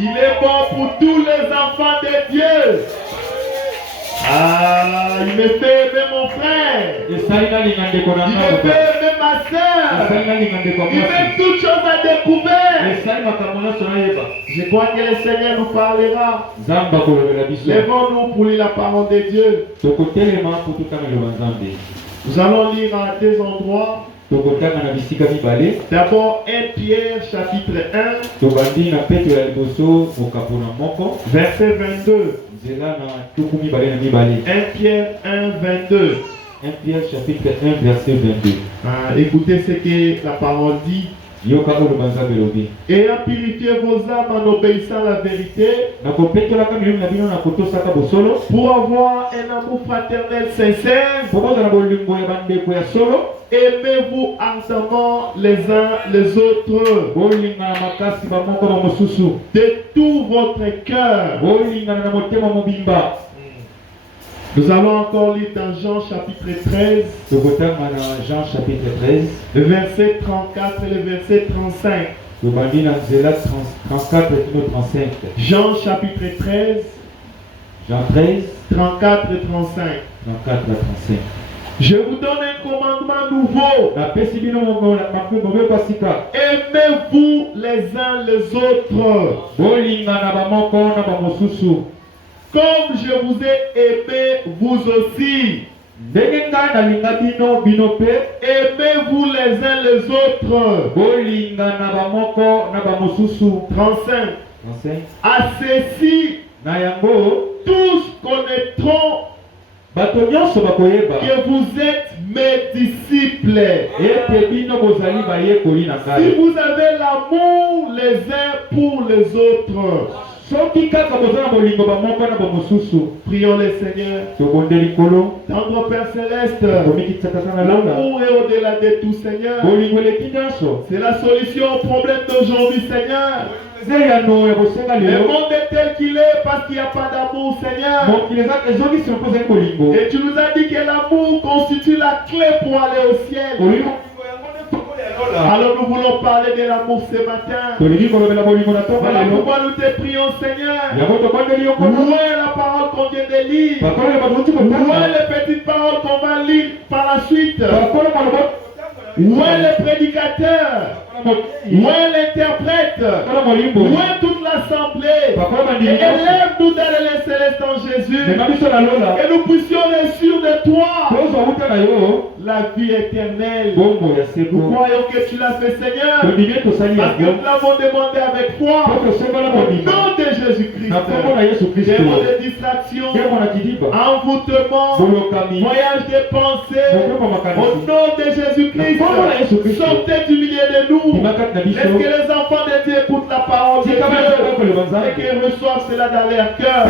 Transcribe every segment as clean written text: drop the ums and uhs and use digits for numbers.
Il est bon pour tous les enfants de Dieu. Ah, il me fait aimer mon frère. Il me fait aimer ma soeur. Il met toutes choses à découvert. Je crois que le Seigneur nous parlera. Lèvons-nous pour lire la parole de Dieu. Nous allons lire à deux endroits. D'abord 1 Pierre chapitre 1 verset 22. 1 Pierre 1 22. 1 Pierre chapitre 1 verset 22. Écoutez ce que la parole dit. Et à purifier vos âmes en obéissant à la vérité, pour avoir un amour fraternel sincère. Aimez-vous ardemment les uns les autres de tout votre cœur. Nous allons encore lire dans Jean chapitre 13, Jean chapitre 13, le verset 34 et le verset 35. Jean chapitre 13, Jean 13, 34 et 35. 34 à 35. Je vous donne un commandement nouveau. Aimez-vous les uns les autres. Comme je vous ai aimé, vous aussi. Aimez-vous les uns les autres. 35. À ceci, tous connaîtront que vous êtes mes disciples. Si vous avez l'amour les uns pour les autres. Prions le Seigneur. Tendre Père Céleste, l'amour est au-delà de tout, Seigneur. C'est la solution au problème d'aujourd'hui, Seigneur. Le monde est tel qu'il est parce qu'il n'y a pas d'amour, Seigneur. Et tu nous as dit que l'amour constitue la clé pour aller au ciel. Alors nous voulons parler de l'amour ce matin. Voilà pourquoi nous te prions, Seigneur. Où est la parole qu'on vient de lire? Où est les petites paroles qu'on va lire par la suite? Où est le prédicateur? Où est l'interprète? Où est toute l'assemblée? Et élève-nous dans les célestes en Jésus. Et nous puissions être sûrs de toi. La vie éternelle. Nous croyons que tu l'as fait, Seigneur. Parce que nous l'avons demandé avec foi. Au nom de Jésus-Christ. Des mots de distraction, envoûtement, voyage de pensée. Au nom de Jésus-Christ. Sortez du milieu de nous. Laisse que les enfants de Dieu écoutent la parole de Dieu et qu'ils reçoivent cela dans leur cœur.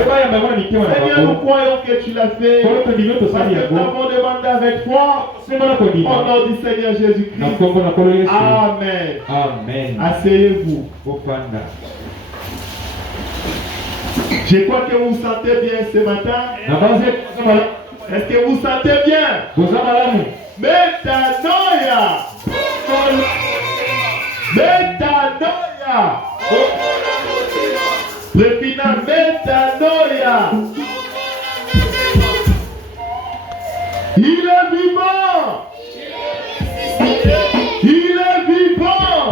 Seigneur, nous croyons que tu l'as fait parce que nous avons demandé avec foi au nom du Seigneur Jésus-Christ. Amen. Amen. Asseyez-vous. Je crois que vous vous sentez bien ce matin. Est-ce que vous vous sentez bien? Metanoia. Metanoia. Prépina metanoia. Il est vivant. Il est vivant.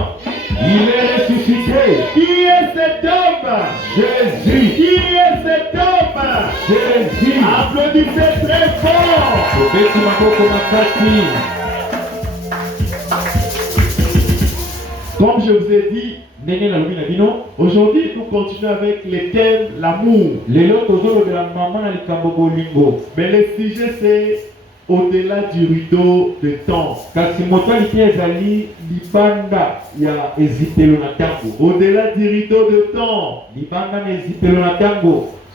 Il est ressuscité. Qui est cet homme? Jésus. Qui est cet homme? Jésus. Applaudissez très fort. Comme je vous ai dit, aujourd'hui nous continuons avec le thème l'amour. Mais le sujet c'est au-delà du rideau de temps. Au-delà du rideau de temps.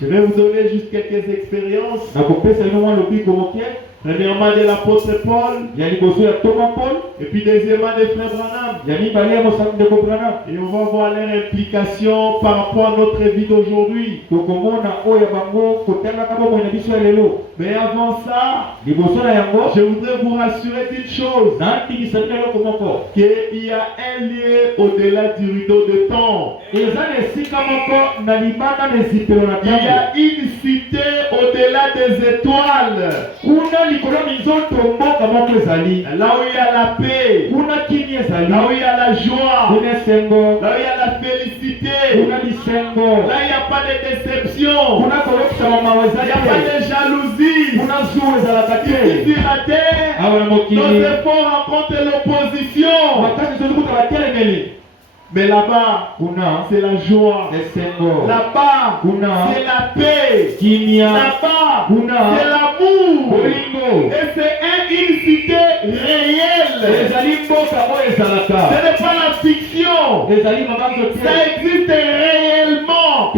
Je vais vous donner juste quelques expériences. Premièrement de l'apôtre Paul, et puis deuxièmement de frère Branham. Et on va voir leur implication par rapport à notre vie d'aujourd'hui. Mais avant ça, je voudrais vous rassurer d'une chose, qu'il y a un lieu au-delà du rideau de temps. Il y a une cité au-delà des étoiles. Là où il y a la paix, là où il y a la joie, là où il y a la félicité, là il n'y a pas de déception, il n'y a pas de jalousie. Ici sur la terre, nos efforts rencontrent l'opposition. Mais là-bas, c'est la joie. Là-bas, c'est la paix. Là-bas, c'est l'amour. Et c'est une cité réelle. Ce n'est pas la fiction. Ça existe réellement.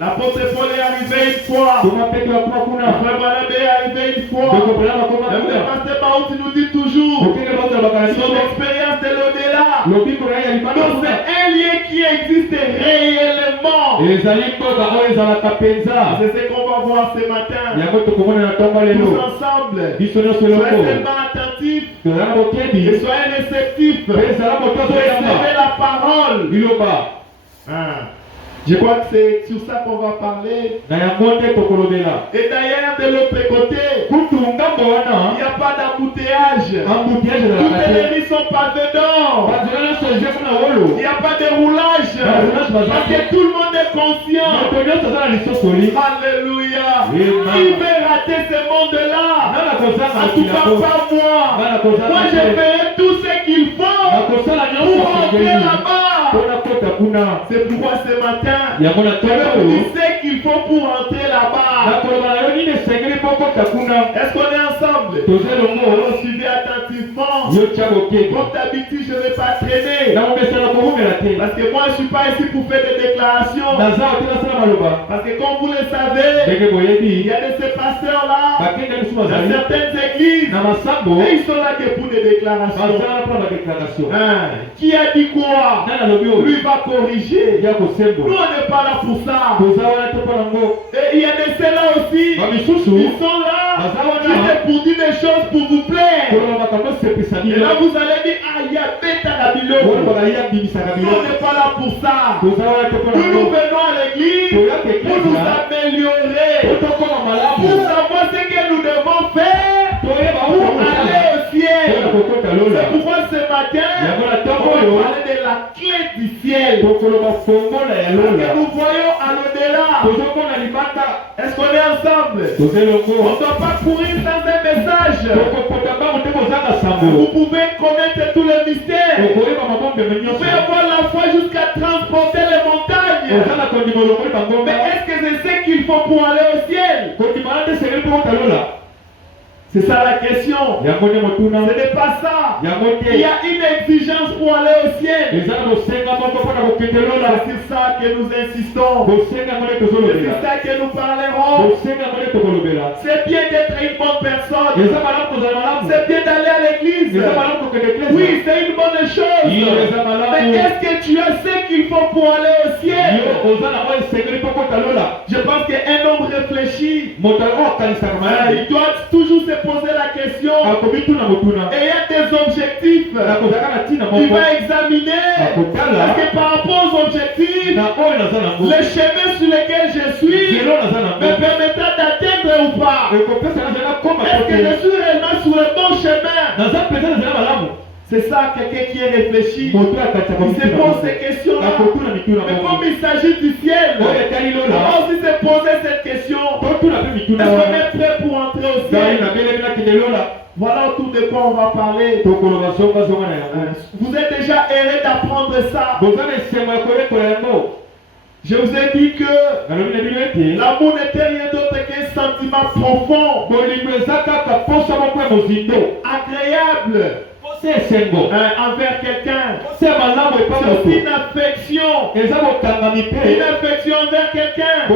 L'apôtre Paul est arrivé une fois. Le frère Branham est arrivé une fois. Le pasteur Baout nous dit toujours son expérience de l'au-delà. Donc c'est un lien qui existe réellement. C'est ce qu'on va voir ce matin. Tous ensemble. Soyez tellement attentifs et soyez réceptifs. Recevez la parole. Je crois que c'est sur ça qu'on va parler. Et d'ailleurs, de l'autre côté, il n'y a pas d'embouteillage. Toutes les rues sont pavées d'or. Il n'y a pas de roulage. Parce que tout le monde est conscient. Alléluia. Qui veut rater ce monde-là? En tout cas, pas moi. Moi, je ferai tout ce qu'il faut pour rentrer là-bas. C'est pourquoi ce matin, je vais vous dire ce qu'il faut pour rentrer là-bas. Est-ce qu'on est ensemble? Alors suivez attentivement. Comme d'habitude, je ne vais pas traîner. Parce que moi, je ne suis pas ici pour faire des déclarations. Parce que comme vous le savez, il y a de ces pasteurs-là dans certaines églises. Et ils sont là que pour des déclarations. Qui a dit quoi? Lui va corriger. Nous, on n'est pas là pour ça. Et il y a de ceux-là aussi. Ils sont là juste pour dire des choses pour vous plaire. Et là, vous allez dire, ah, il y a bête à la bilo. Nous, on n'est pas là pour ça. Nous venons à l'église pour nous améliorer. Pour savoir ce que nous devons faire pour aller au ciel. C'est pourquoi ce matin, on va parler de la clé du ciel. Parce que nous voyons à l'au-delà. Est-ce qu'on est ensemble? On ne doit pas courir sans un message. Vous pouvez connaître tous les mystères. Vous pouvez avoir la foi jusqu'à transporter les montagnes. Mais est-ce que c'est ce qu'il faut pour aller au ciel? C'est ça la question. Ce n'est pas ça. Il y a une exigence pour aller au ciel. C'est sur ça que nous insistons. C'est sur ça que nous parlerons. C'est bien d'être une bonne personne. C'est bien d'aller à l'église. Oui, c'est une bonne chose. Mais est-ce que tu as ce qu'il faut pour aller au ciel? Je pense qu'un homme réfléchi, il doit toujours se poser la question. Et il y a des objectifs. Il va examiner. Parce que par rapport aux objectifs, le chemin sur lequel je suis me permettra d'atteindre ou pas. Est-ce que je suis réellement sur le bon chemin? C'est ça, quelqu'un qui est réfléchi. Il se pose ces questions-là. Mais comme il s'agit du ciel, on va aussi se poser cette question. Est-ce qu'on est prêt pour entrer au ciel? Voilà autour de quoi on va parler. Vous êtes déjà aidé d'apprendre ça. Je vous ai dit que l'amour n'était rien d'autre qu'un sentiment profond, agréable, envers quelqu'un. C'est C'est aussi une affection. Une affection envers quelqu'un ou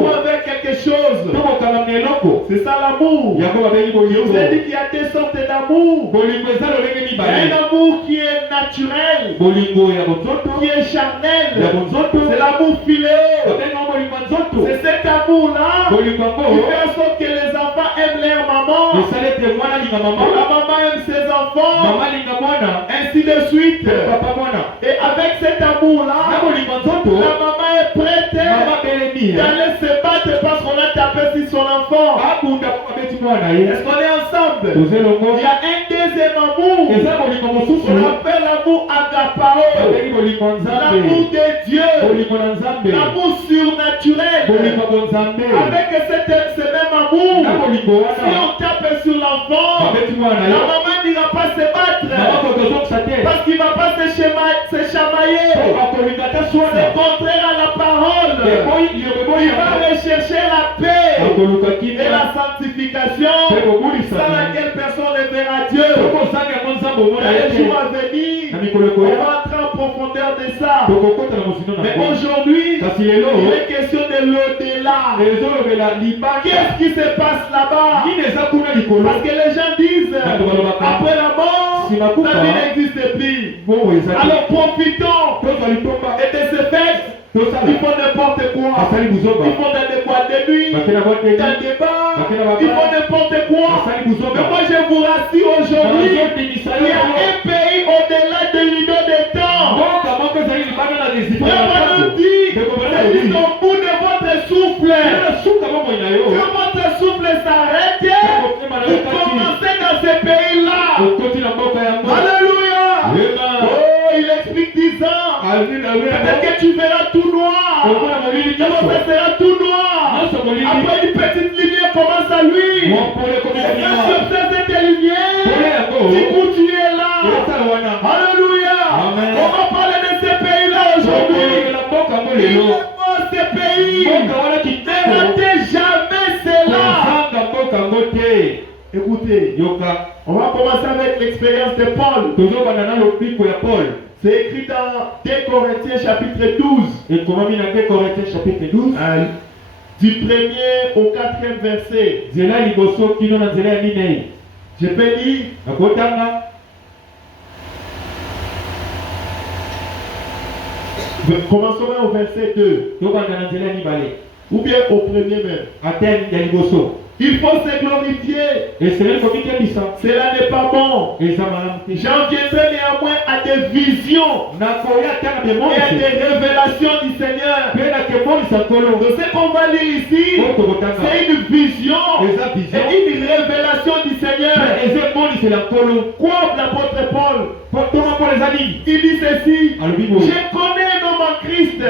envers quelque chose. C'est ça l'amour. Je vous ai dit qu'il y a des sortes d'amour. Il y a un amour qui est naturel, qui est charnel. C'est l'amour filéo. C'est cet amour-là qui fait en sorte que les enfants aiment leur maman. La maman aime ses enfants. Ainsi de suite. Et avec cet amour-là, la maman est prête d'aller se battre parce qu'on a tapé sur son enfant. Est-ce qu'on est ensemble? Il y a un deuxième amour. On appelle l'amour agapao. L'amour de Dieu. L'amour surnaturel. Avec ce même amour, si on tape sur l'enfant, la maman ne va pas se battre. Parce qu'il ne va pas se chamailler. C'est contraire à la parole. Il va rechercher la paix et la sanctification sans laquelle personne ne verra Dieu. Dans les jours à venir, on va entrer en profondeur de ça. Mais aujourd'hui, il est question de l'au-delà. Qu'est-ce qui se passe là-bas? Parce que les gens disent, après la mort, la vie n'existe plus. Alors profitons et de ce fait. Ils font n'importe quoi. Ils font des boîtes de nuit, dans des bars, ils font n'importe quoi. Mais moi je vous rassure aujourd'hui, il y a un pays au-delà de l'idée des temps. Vraiment dit, c'est au bout de votre souffle. Que votre souffle s'arrête, vous commencez dans ce pays-là. Alléluia. Oh, il explique 10 ans. Peut-être que tu verras tout noir. D'abord, ça sera tout noir. Après, une petite lumière commence à lui. Et quand tu observes cette lumière, du coup, tu es là. Alléluia. On va parler de ce pays-là aujourd'hui. Il est mort, ce pays. Ne ratez jamais cela. Écoutez, on va commencer avec l'expérience de Paul. C'est écrit dans 2 Corinthiens chapitre 12. Du 1er au 4e verset. Je peux lire. Commençons au verset 2. Ou bien au premier même. Il faut se glorifier. Cela n'est pas bon. J'en viendrai néanmoins à des visions et à des révélations du Seigneur. Donc ce qu'on va lire ici, c'est une vision et une révélation du Seigneur. Quoi l'apôtre Paul? Il dit ceci. Je connais un homme en Christ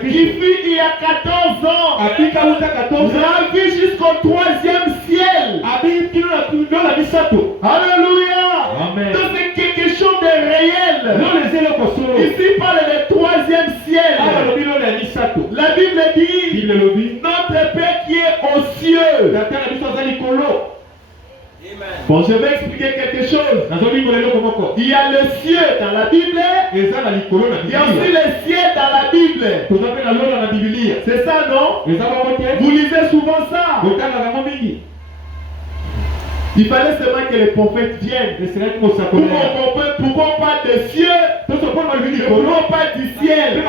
qui fut il y a 14 ans ravi jusqu'au 3e ciel. Alléluia. Donc c'est quelque chose de réel. Ici parle du 3e ciel. La Bible dit notre Père qui est aux cieux. Bon, je vais expliquer quelque chose. Il y a le ciel dans la Bible. Il y a aussi le ciel dans la Bible. C'est ça, non? Vous lisez souvent ça. Il fallait seulement que les prophètes viennent. Pourquoi on parle de cieux? Pourquoi on parle du ciel? Et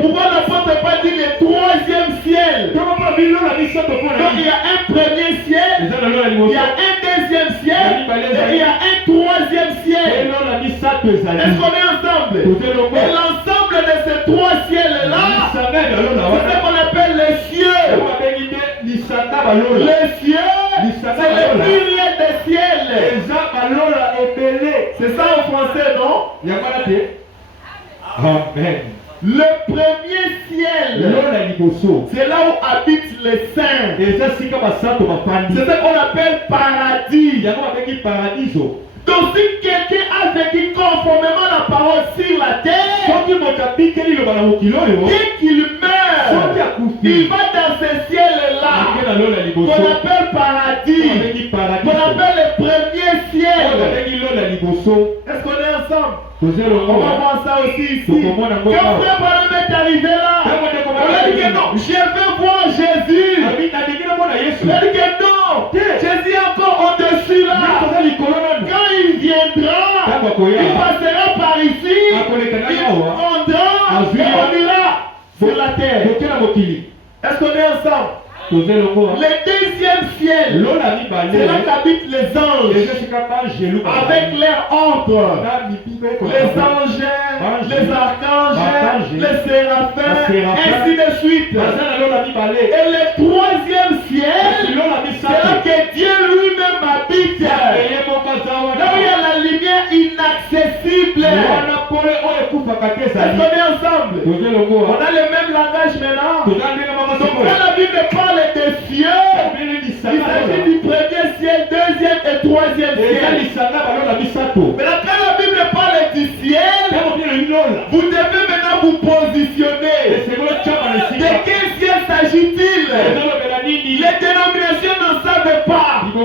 pourquoi l'apôtre pas dit le 3e ciel? Donc il y a un premier ciel, il y a un deuxième ciel, et il y a un 3e ciel. Est-ce qu'on est ensemble? Et l'ensemble de ces 3 ciels-là, c'est ce qu'on appelle les cieux. Les cieux, c'est le pluriel des ciels. C'est ça en français, non? Amen. Le premier ciel, c'est là où habitent les saints. C'est ce qu'on appelle paradis. Donc si quelqu'un a vécu conformément à la parole sur la terre, dès qu'il meurt, il va dans ce ciel-là qu'on appelle paradis, qu'on appelle le premier ciel. Est-ce qu'on est ensemble? On va Tozelongoa. voir ça aussi ici. Tokomona Quand ngoa. frère Branham est arrivé là, on a dit que non, je veux voir Jésus. Abi nadingina mona Yesu. On a dit que non, Jésus est encore au-dessus là. Toza likolo nanu. Quand il viendra, il passera par ici, il prendra et on ira sur la terre. Bokela mokili. Est-ce qu'on est ensemble? Tozelongoa. Le deuxième ciel, Lola c'est mibale. là qu'habitent les anges, avec leur ordre. Les anges, les archanges, les séraphins, ainsi de suite. Et le troisième ciel, c'est là que Dieu lui-même habite. Là où il y a la lumière inaccessible. Est-ce qu'on est ensemble? On a le même langage maintenant. Donc quand la Bible parle des cieux, il s'agit du premier ciel, deuxième et troisième ciel. Maintenant quand la Bible parle du ciel, vous devez maintenant vous positionner. De quel ciel s'agit-il? Les dénominations n'en savent pas. Mais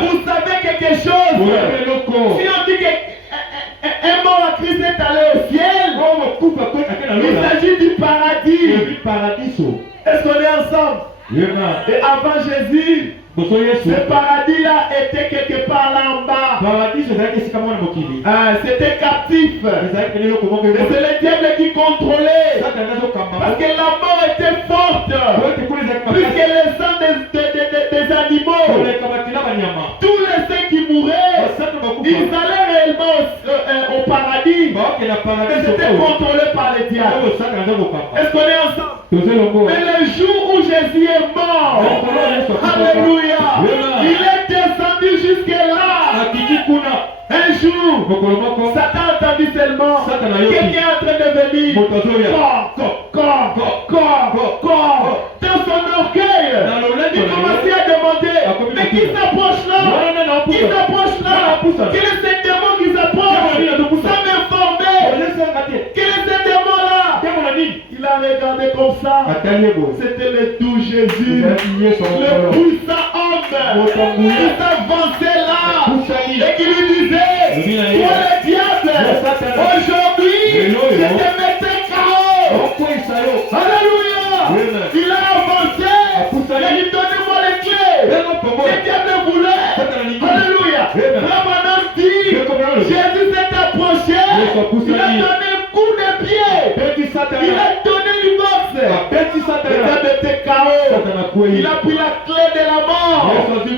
vous savez quelque chose. Si on dit qu'un mort à Christ est allé au ciel, il s'agit du paradis. Est-ce qu'on est ensemble? Et avant Jésus, ce paradis-là était quelque part là en bas. C'était captif. Et c'est le diable qui contrôlait. Parce que la mort était forte. Plus que le sang des animaux. Tous les saints qui mouraient, ils allaient réellement au paradis. Mais c'était contrôlé par le diable. Est-ce qu'on est ensemble? Mais le jour où Jésus est mort, alléluia, il est descendu jusque là. Un jour, Satan a entendu seulement quelqu'un en train de venir. Corps. Dans son orgueil, il commençait à demander, mais qui s'approche là? Qui s'approche là? Quel est ce démon qui s'approche? Sans m'informer. Quel est ce démon là? Il a regardé comme ça. C'était le doux Jésus, le puissant homme qui s'avançait là et qui lui disait, toi le diable, aujourd'hui je te mettais KO. Alléluia. Il a avancé. Il a dit, donnez-moi les clés. Le diable voulait. Alléluia. Là maintenant dit, Jésus s'est approché. Il a donné un coup de pied. Il a donné du boxe. Le diable était KO. Il a pris la clé de la mort.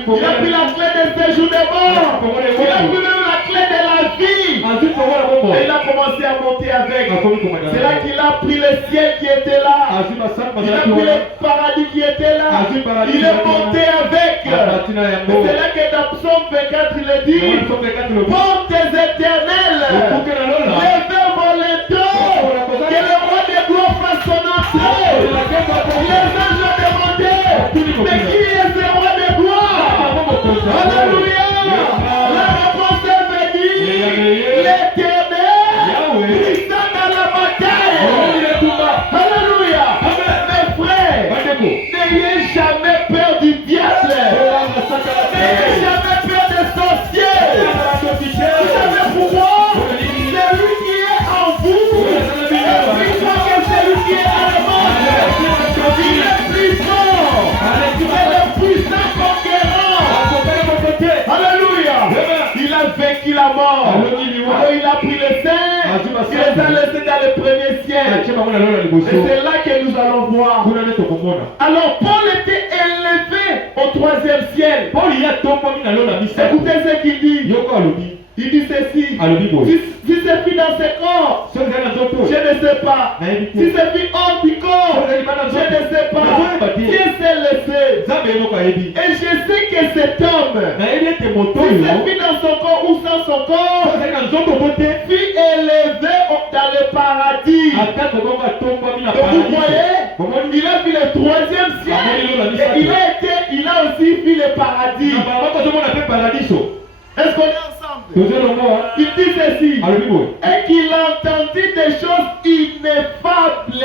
Il a pris la clé de séjour de mort. Il a pris même la clé de la vie. Et il a commencé à monter avec. C'est là qu'il a pris le ciel qui était là. Il a pris le paradis qui était là. Il est monté avec. C'est là que dans Psaume 24 il est dit, portes éternelles, levez vos linteaux, que le roi des gloires fasse son entrée. Les anges ont demandé, mais qui est ce roi des gloires? Alléluia. La réponse est venue, l'Éternel, puissant dans la bataille. Alléluia. Mes frères, n'ayez jamais peur du diable. N'ayez jamais peur des sorciers. Vous savez pourquoi? C'est lui qui est en vous. Et puissant que celui qui est en le monde. Il est puissant. C'est le puissant conquérant. Alléluia. Il a vaincu la mort. Alors il a pris le sein. Il les a laissés dans le premier ciel. Et c'est là que nous allons voir. Alors Paul était élevé au troisième ciel. Écoutez ce qu'il dit. Il dit ceci. Si c'est fait dans ce corps, je ne sais pas. Si c'est fait hors du corps, je ne sais pas. Dieu s'est laissé. Et je sais que cet homme, si c'est fait dans son corps ou sans son corps, fut élevé dans le paradis. Donc vous voyez, il a vu le troisième ciel et il a aussi vu le paradis. Est-ce qu'on est ensemble? Il dit ceci. Et qu'il entendit des choses ineffables.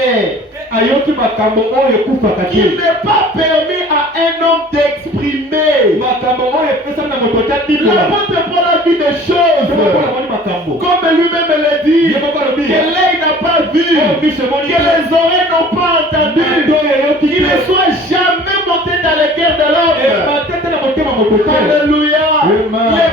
Il n'est pas permis à un homme d'exprimer. L'apôtre Paul a vu des choses, comme lui-même l'a dit, que l'œil n'a pas vu, que les oreilles n'ont pas entendu, qu'il ne soit jamais monté dans les cœurs de l'homme. Alléluia. Les